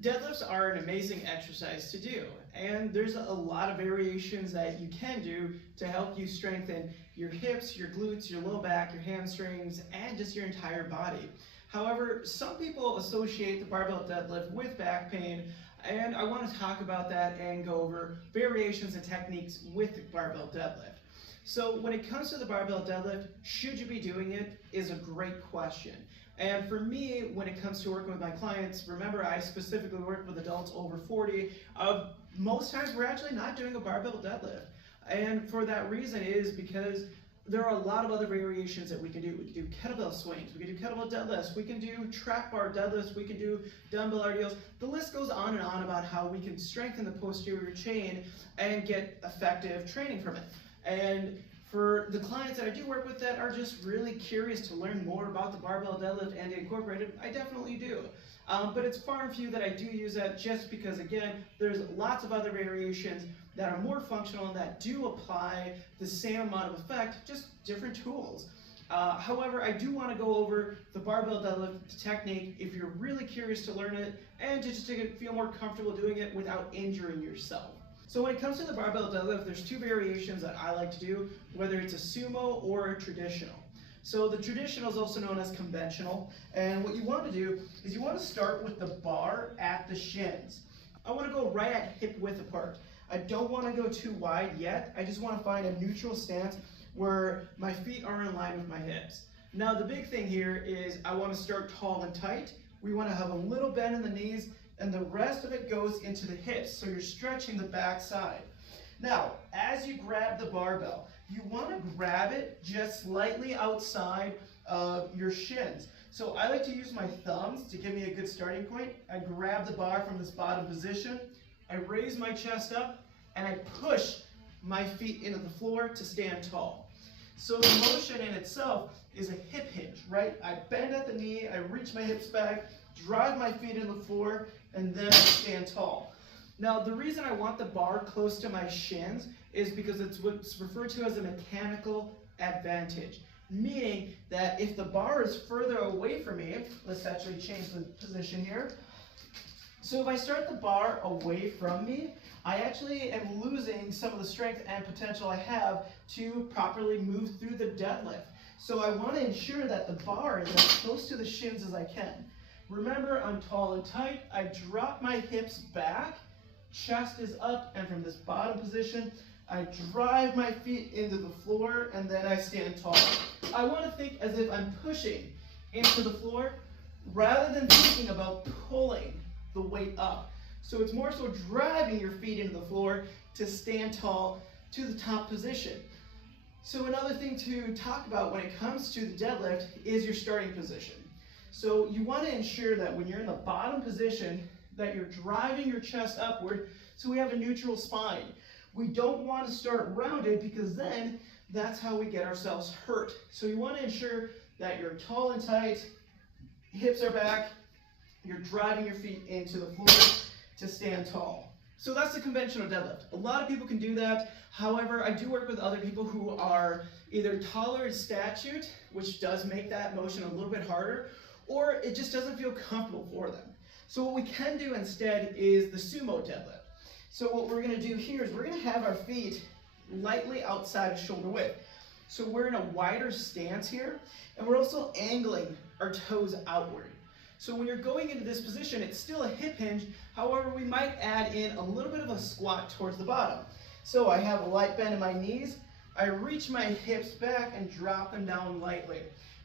Deadlifts are an amazing exercise to do, and there's a lot of variations that you can do to help you strengthen your hips, your glutes, your low back, your hamstrings, and just your entire body. However, some people associate the barbell deadlift with back pain, and I want to talk about that and go over variations and techniques with the barbell deadlift. So when it comes to the barbell deadlift, should you be doing it is a great question. And for me, when it comes to working with my clients, remember I specifically work with adults over 40, most times we're actually not doing a barbell deadlift. And for that reason is because there are a lot of other variations that we can do. We can do kettlebell swings, we can do kettlebell deadlifts, we can do trap bar deadlifts, we can do dumbbell RDLs. The list goes on and on about how we can strengthen the posterior chain and get effective training from it. And for the clients that I do work with that are just really curious to learn more about the barbell deadlift and incorporate it, I definitely do. But it's far and few that I do use that just because, again, there's lots of other variations that are more functional and that do apply the same amount of effect, just different tools. However, I do want to go over the barbell deadlift technique if you're really curious to learn it and just to feel more comfortable doing it without injuring yourself. So when it comes to the barbell deadlift, there's two variations that I like to do, whether it's a sumo or a traditional. So the traditional is also known as conventional, and what you want to do is you want to start with the bar at the shins. I want to go right at hip width apart. I don't want to go too wide yet. I just want to find a neutral stance where my feet are in line with my hips. Now the big thing here is I want to start tall and tight. We want to have a little bend in the knees, and the rest of it goes into the hips, so you're stretching the back side. Now, as you grab the barbell, you want to grab it just slightly outside of your shins. So I like to use my thumbs to give me a good starting point. I grab the bar from this bottom position, I raise my chest up, and I push my feet into the floor to stand tall. So the motion in itself is a hip hinge, right? I bend at the knee, I reach my hips back, drive my feet into the floor, and then I stand tall. Now, the reason I want the bar close to my shins is because it's what's referred to as a mechanical advantage. Meaning that if the bar is further away from me, let's actually change the position here. So if I start the bar away from me, I actually am losing some of the strength and potential I have to properly move through the deadlift. So I want to ensure that the bar is as close to the shins as I can. Remember, I'm tall and tight. I drop my hips back, chest is up, and from this bottom position, I drive my feet into the floor, and then I stand tall. I want to think as if I'm pushing into the floor, rather than thinking about pulling the weight up. So it's more so driving your feet into the floor to stand tall to the top position. So another thing to talk about when it comes to the deadlift is your starting position. So you want to ensure that when you're in the bottom position that you're driving your chest upward so we have a neutral spine. We don't want to start rounded because then that's how we get ourselves hurt. So you want to ensure that you're tall and tight, hips are back, you're driving your feet into the floor to stand tall. So that's the conventional deadlift. A lot of people can do that. However, I do work with other people who are either taller in statute, which does make that motion a little bit harder, or it just doesn't feel comfortable for them. So what we can do instead is the sumo deadlift. So what we're going to do here is we're going to have our feet lightly outside of shoulder width. So we're in a wider stance here, and we're also angling our toes outward. So when you're going into this position, it's still a hip hinge. However, we might add in a little bit of a squat towards the bottom. So I have a light bend in my knees. I reach my hips back and drop them down lightly.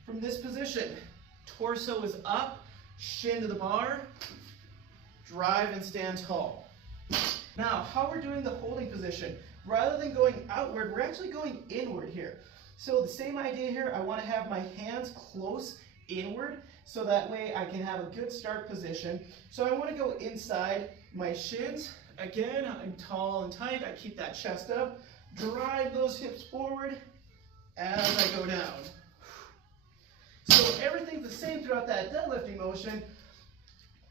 From this position, torso is up, shin to the bar, drive and stand tall. Now, how we're doing the holding position, rather than going outward, we're actually going inward here. So the same idea here, I want to have my hands close inward so that way I can have a good start position. So I want to go inside my shins. Again, I'm tall and tight, I keep that chest up, drive those hips forward as I go down. So everything's the same throughout that deadlifting motion.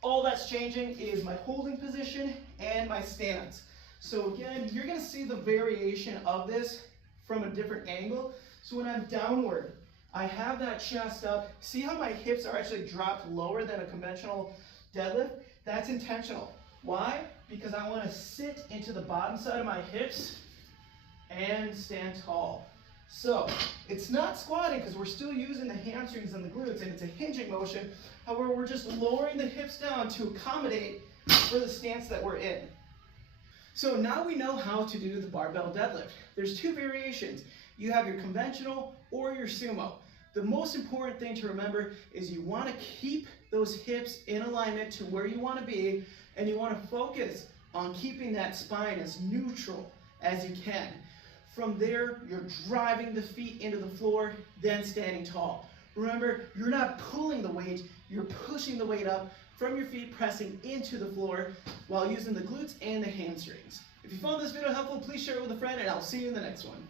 All that's changing is my holding position and my stance. So again, you're going to see the variation of this from a different angle. So when I'm downward, I have that chest up. See how my hips are actually dropped lower than a conventional deadlift? That's intentional. Why? Because I want to sit into the bottom side of my hips and stand tall. So it's not squatting because we're still using the hamstrings and the glutes, and it's a hinging motion. However, we're just lowering the hips down to accommodate for the stance that we're in. So now we know how to do the barbell deadlift. There's two variations. You have your conventional or your sumo. The most important thing to remember is you want to keep those hips in alignment to where you want to be, and you want to focus on keeping that spine as neutral as you can. From there, you're driving the feet into the floor, then standing tall. Remember, you're not pulling the weight, you're pushing the weight up from your feet, pressing into the floor while using the glutes and the hamstrings. If you found this video helpful, please share it with a friend, and I'll see you in the next one.